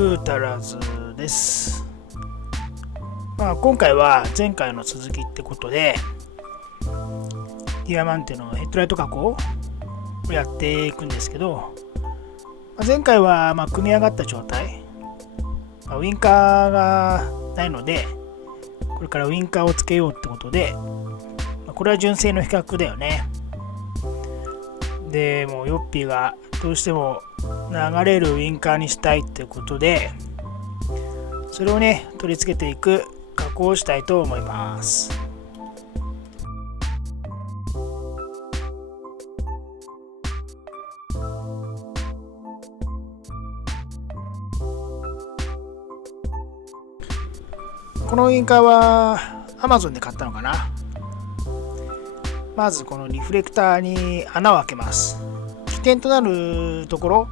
グータラズです。今回は前回の続きってことでディアマンテのヘッドライト加工をやっていくんですけど、前回は組み上がった状態、ウインカーがないのでこれからウインカーをつけようってことで、これは純正の比較だよね。でもうヨッピーがどうしても流れるウインカーにしたいってことで、それをね取り付けていく加工をしたいと思います。このウインカーは Amazon で買ったのかな。まずこのリフレクターに穴を開けます。起点となるところ、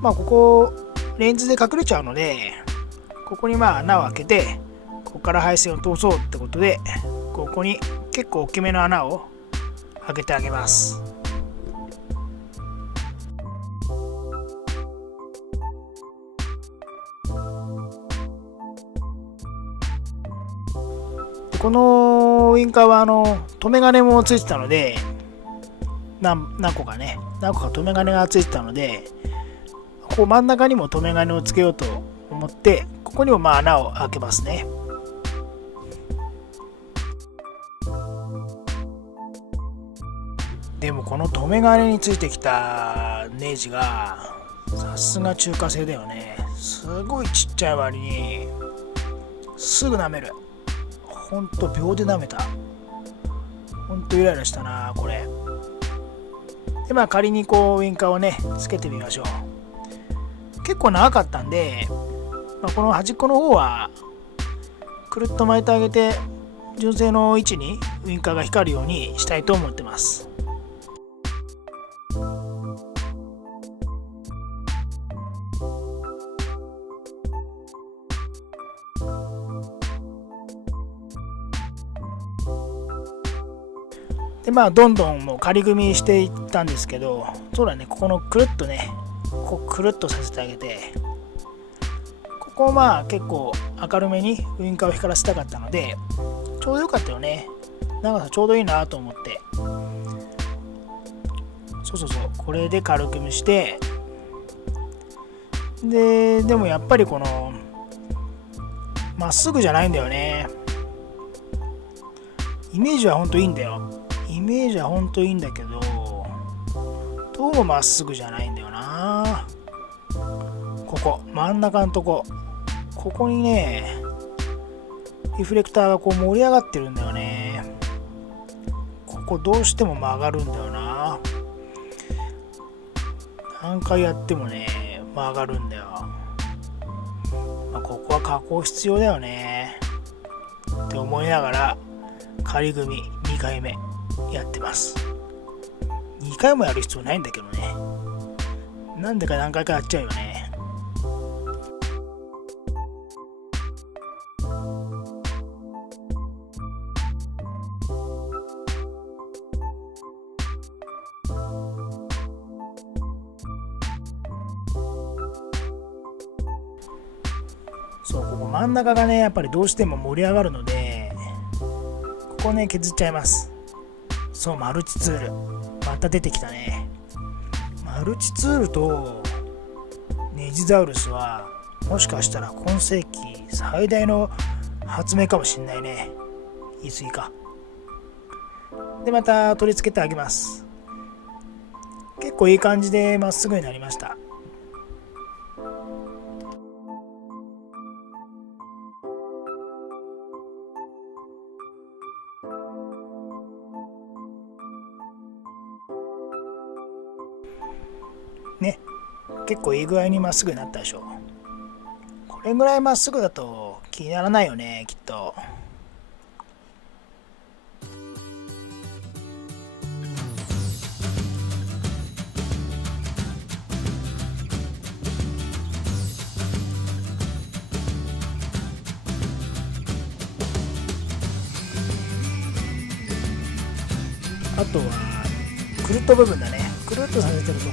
ここレンズで隠れちゃうので、ここに穴を開けて、ここから配線を通そうってことで、ここに結構大きめの穴を開けてあげます。このウインカーは留め金もついてたので、何個か留め金がついてたので、ここ真ん中にも留め金をつけようと思って、ここにも穴を開けますね。でもこの留め金についてきたネジがさすが中華製だよね。すごいちっちゃい割にすぐ舐める。ほんと秒で舐めた。ほんとイライラしたなこれ。で仮にウインカーをねつけてみましょう。結構長かったんで、この端っこの方はくるっと巻いてあげて、純正の位置にウインカーが光るようにしたいと思ってます。でどんどんもう仮組みしていったんですけど、そうだね、ここのくるっとね、くるっとさせてあげて、ここを結構明るめにウインカーを光らせたかったので、ちょうどよかったよね。長さちょうどいいなと思って、そうこれで軽く見して、でもやっぱりこのまっすぐじゃないんだよね。イメージはほんといいんだよ。イメージはほんといいんだけど、どうもまっすぐじゃないんだよな。ここ真ん中のとこ、ここにねリフレクターが盛り上がってるんだよね。ここどうしても曲がるんだよな。何回やってもね曲がるんだよ。ここは加工必要だよねって思いながら仮組み2回目やってます。2回もやる必要ないんだけどね。なんでか何回かやっちゃうよね。ここ真ん中がねやっぱりどうしても盛り上がるので、ここね削っちゃいます。マルチツールまた出てきたね。マルチツールとネジザウルスはもしかしたら今世紀最大の発明かもしんないね。言い過ぎか。でまた取り付けてあげます。結構いい感じでまっすぐになりました。ね、結構いい具合にまっすぐになったでしょ。これぐらいまっすぐだと気にならないよねきっと。あとはくるっと部分だね。くるっとさせてると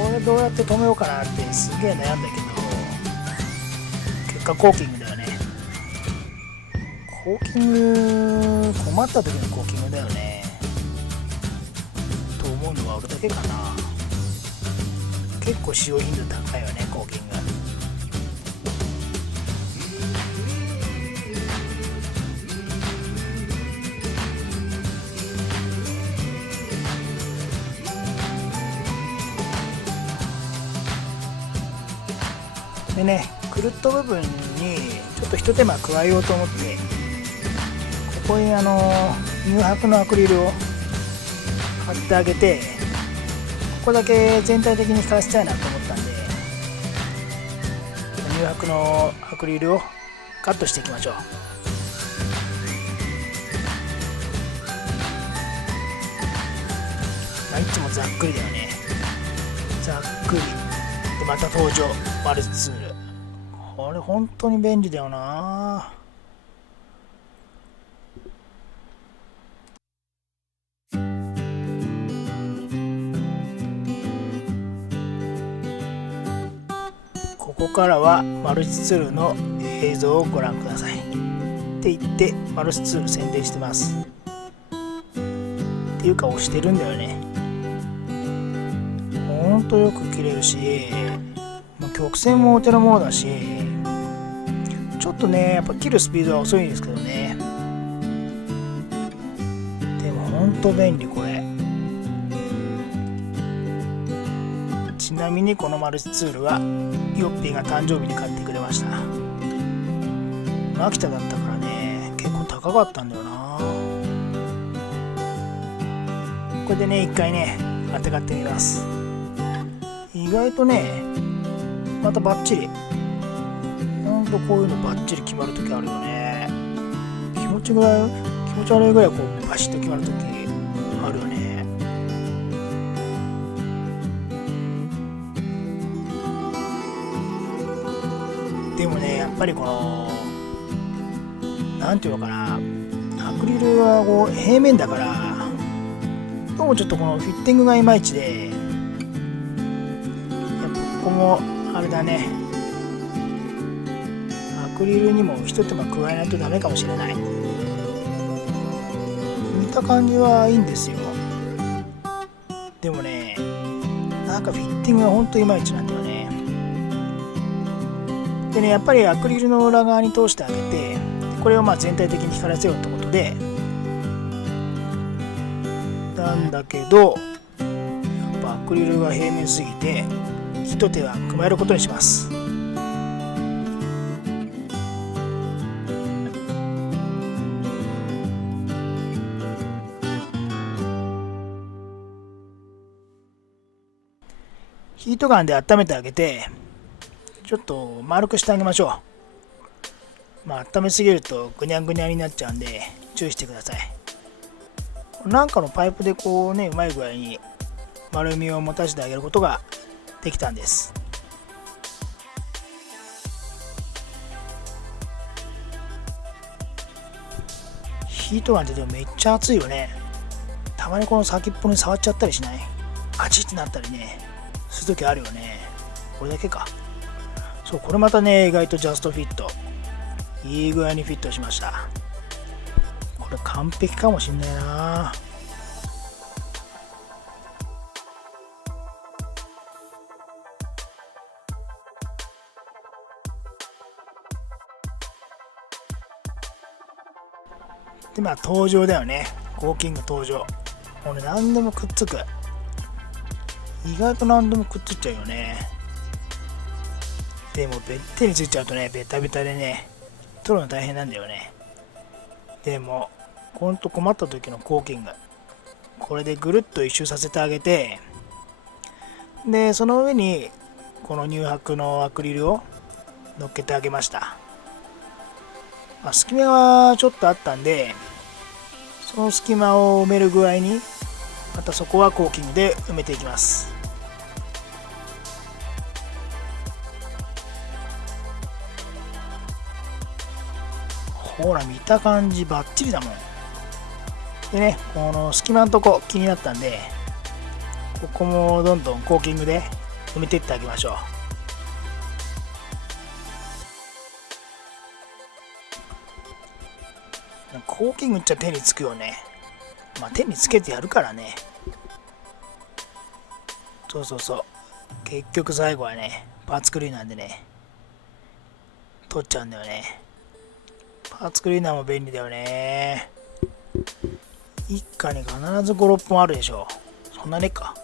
これどうやって止めようかなってすげえ悩んだけど、結果コーキングだよね。コーキング、困った時のコーキングだよねと思うのは俺だけかな。結構使用頻度高いよね、コーキング。でね、クルット部分にちょっと一手間加えようと思って、ここに乳白のアクリルを貼ってあげて、ここだけ全体的に光らせたいなと思ったんで、乳白のアクリルをカットしていきましょう。いつもざっくりだよね。ざっくりで、また登場マルチツール。これ本当に便利だよな。ここからはマルチツールの映像をご覧くださいって言ってマルチツール宣伝してます。っていうか押してるんだよね。ほんとよく切れるし、曲線もお手の物だし、ちょっとねやっぱ切るスピードは遅いんですけどね。でもほんと便利これ。ちなみにこのマルチツールはヨッピーが誕生日に買ってくれました。秋田だったからね、結構高かったんだよな。これでね一回ね当てがってみます。意外とねまたバッチリ、ほんとこういうのバッチリ決まるときあるよね。気持ち悪いぐらいこうバシッと決まるときあるよね。でもねやっぱりこのなんていうのかな、アクリルはこう平面だからどうもちょっとこのフィッティングがいまいちで、やっぱここもあれだね、アクリルにも一手間加えないとダメかもしれない。見た感じはいいんですよ。でもねなんかフィッティングがほんといまいちなんだよね。でねやっぱりアクリルの裏側に通してあげて、これをまあ全体的に光らせようってことでなんだけど、やっぱアクリルが平面すぎて一手は加えることにします。ヒートガンで温めてあげてちょっと丸くしてあげましょう。まあ温めすぎるとぐにゃぐにゃになっちゃうんで注意してください。なんかのパイプでこうねうまい具合に丸みを持たせてあげることができたんです。ヒートガンってでもめっちゃ熱いよね。たまにこの先っぽに触っちゃったりしない？カチッってなったりねするときあるよね。これだけか。そう、これまたね意外とジャストフィット、いい具合にフィットしました。これ完璧かもしんないな。でまあ登場だよね。コーキング登場。これ何でもくっつく。意外と何でもくっついちゃうよね。でもべってについちゃうとねベタベタでね取るの大変なんだよね。でもほんと困った時のコーキング、これでぐるっと一周させてあげて、でその上にこの乳白のアクリルを乗っけてあげました。まあ、隙間はちょっとあったんでその隙間を埋める具合にまたそこはコーキングで埋めていきます。ほら見た感じバッチリだもん。でねこの隙間のとこ気になったんでここもどんどんコーキングで埋めていってあげましょコーキングっちゃ手につくよね。まあ手につけてやるからね。そうそうそう。結局最後はね、パーツクリーナーでね、取っちゃうんだよね。パーツクリーナーも便利だよね。一家に必ず5、6本あるでしょ。そんなねか。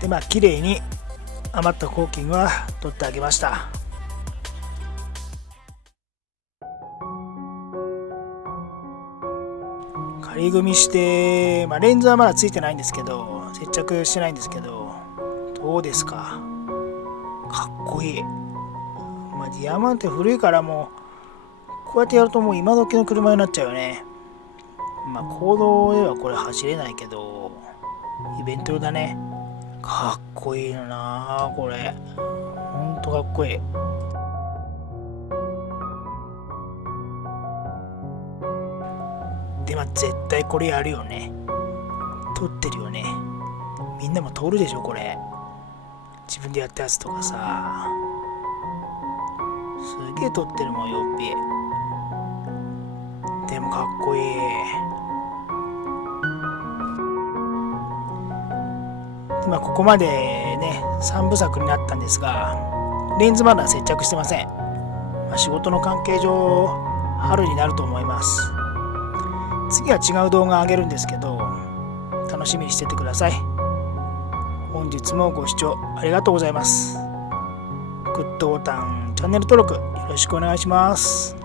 でまあ綺麗に余ったコーキングは取ってあげました。仮組みして、まあ、レンズはまだついてないんですけど、接着してないんですけど、どうですか。かっこいい。まあ、ディアマンテ古いからもうこうやってやるともう今時の車になっちゃうよね。まあ公道ではこれ走れないけどイベント用だね。かっこいいよなこれ。ほんとかっこいい。でまあ絶対これやるよね。撮ってるよね。みんなも撮るでしょこれ。自分でやったやつとかさ、すげえ撮ってるもんよっぴ。でもかっこいい。でまあここまでね3部作になったんですが、レンズまだ接着してません。まあ、仕事の関係上春になると思います。次は違う動画上げるんですけど、楽しみにしててください。本日もご視聴ありがとうございます。グッドボタン、チャンネル登録よろしくお願いします。